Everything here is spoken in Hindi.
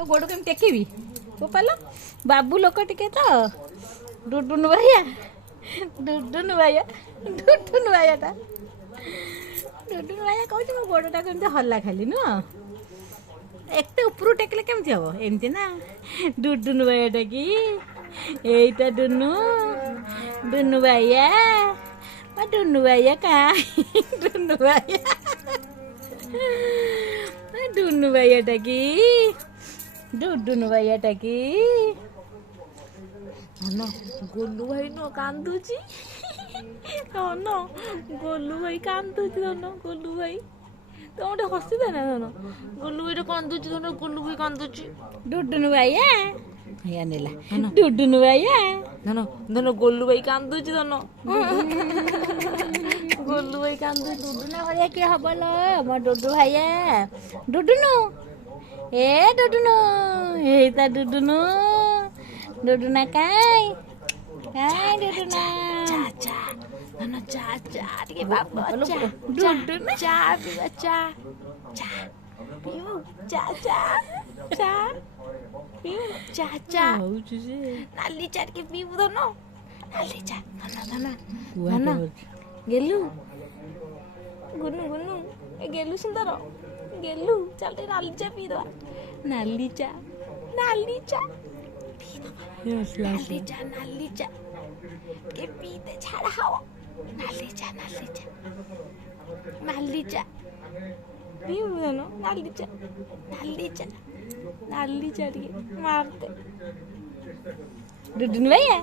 तो गोड़ केम टेकिबी बोपालो बाबू लोक टिके तो डुडुन भाइया डुडुन भाइया टा डुडुन भाइया कहूँ मो गोड़टा केमती हल्ला खाली नुह एत उपरू टेकले केमती हम एमती ना डुडुन भाइया टेकी एटा डुनु डुनु भाइया डुनु भाइया कहाँ डुनु भाइया डुनु भाइया टाकी डुडुनु भाइया टाकी न गोलू भाई न कांदुची न गोलू भाई कांदुची न गोलू भाई तो गोटे हसीदे ना न गोलू भाई कांदुची न गोलू भाई कांदुची डुडुनु भाइया या नेला डुडुनु भाइया न गोलू भाई कांदुची न गोलू भाई कांदु डुडुना भरिया किए हम लो मो डुडु भाइया डुडुनु ए डुडुनु एता डुडुनु डुडुना काई काई डुडुना चाचा न चाचा टिके बाबा डुडुना चा पिबा चा पियो चाचा चा पियो चाचा नाली चा टिके पिबु त न नाली चा न गेलु गुनु गुनु ए गेलु सुंदर गेलु चल टे नाली चा पी दवा नाली चा पी दवा नाली चा के पी दे छाड़ा हवा नाली चा पी बुनो नाली चा टे मारते डुडुन भैया